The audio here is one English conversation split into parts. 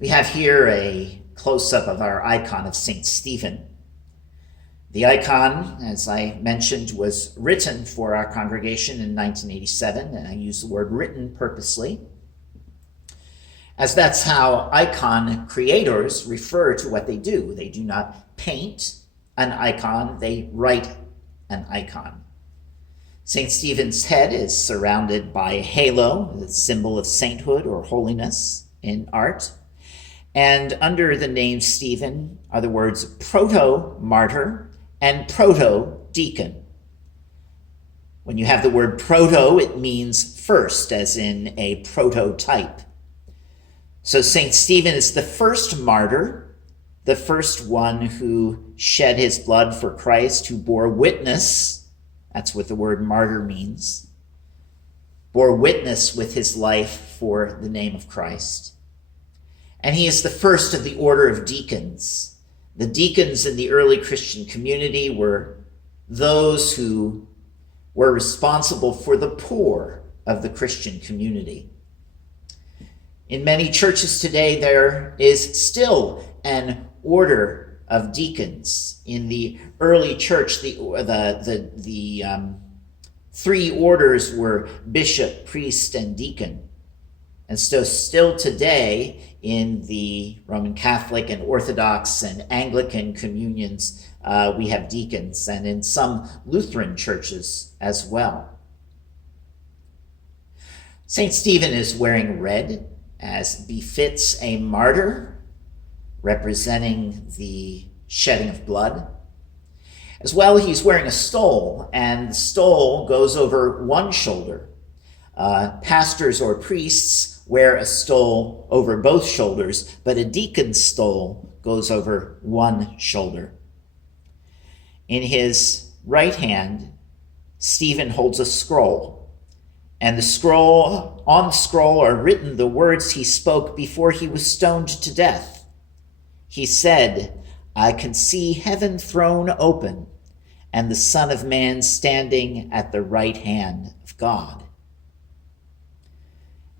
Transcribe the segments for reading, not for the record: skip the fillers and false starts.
We have here a close-up of our icon of St. Stephen. The icon, as I mentioned, was written for our congregation in 1987, and I use the word written purposely, as that's how icon creators refer to what they do. They do not paint an icon, they write an icon. St. Stephen's head is surrounded by a halo, the symbol of sainthood or holiness in art. And under the name Stephen are the words proto-martyr and proto-deacon. When you have the word proto, it means first, as in a prototype. So St. Stephen is the first martyr, the first one who shed his blood for Christ, who bore witness, that's what the word martyr means, bore witness with his life for the name of Christ. And he is the first of the order of deacons. The deacons in the early Christian community were those who were responsible for the poor of the Christian community. In many churches today, there is still an order of deacons. In the early church, the three orders were bishop, priest, and deacon. And so still today, in the Roman Catholic and Orthodox and Anglican communions, we have deacons, and in some Lutheran churches as well. St. Stephen is wearing red, as befits a martyr, representing the shedding of blood. As well, he's wearing a stole, and the stole goes over one shoulder. Pastors or priests wear a stole over both shoulders, but a deacon's stole goes over one shoulder. In his right hand, Stephen holds a scroll, and on the scroll are written the words he spoke before he was stoned to death. He said, "I can see heaven throne open and the Son of Man standing at the right hand of God."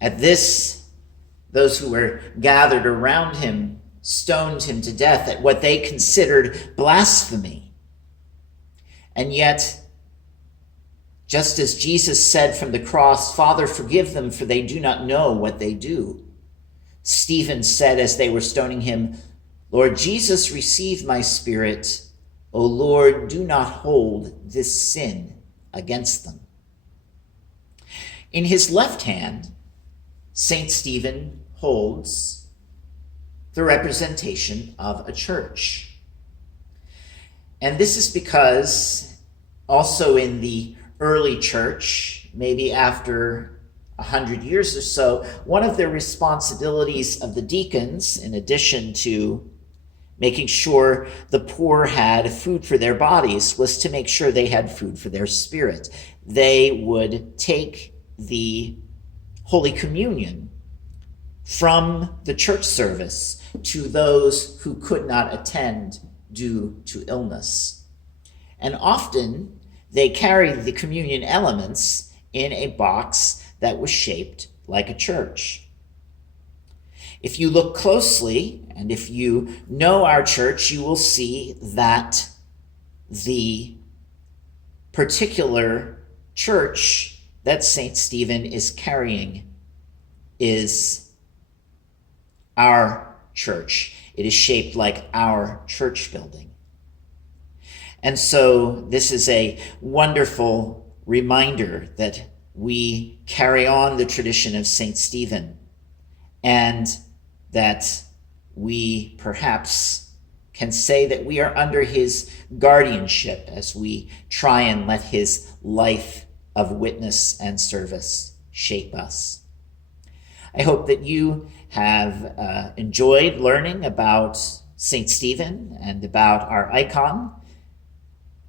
At this, those who were gathered around him stoned him to death at what they considered blasphemy. And yet, just as Jesus said from the cross, "Father, forgive them, for they do not know what they do," Stephen said as they were stoning him, "Lord Jesus, receive my spirit. O Lord, do not hold this sin against them." In his left hand, St. Stephen holds the representation of a church. And this is because also in the early church, maybe after 100 years or so, one of the responsibilities of the deacons, in addition to making sure the poor had food for their bodies, was to make sure they had food for their spirit. They would take the Holy Communion from the church service to those who could not attend due to illness. And often they carried the communion elements in a box that was shaped like a church. If you look closely, and if you know our church, you will see that the particular church that St. Stephen is carrying is our church. It is shaped like our church building. And so this is a wonderful reminder that we carry on the tradition of St. Stephen, and that we perhaps can say that we are under his guardianship as we try and let his life of witness and service shape us. I hope that you have enjoyed learning about St. Stephen and about our icon.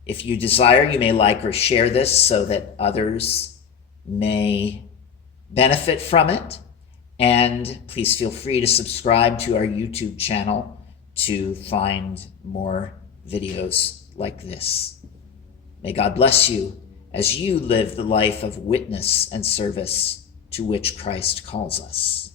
If you desire, you may like or share this so that others may benefit from it. And please feel free to subscribe to our YouTube channel to find more videos like this. May God bless you as you live the life of witness and service to which Christ calls us.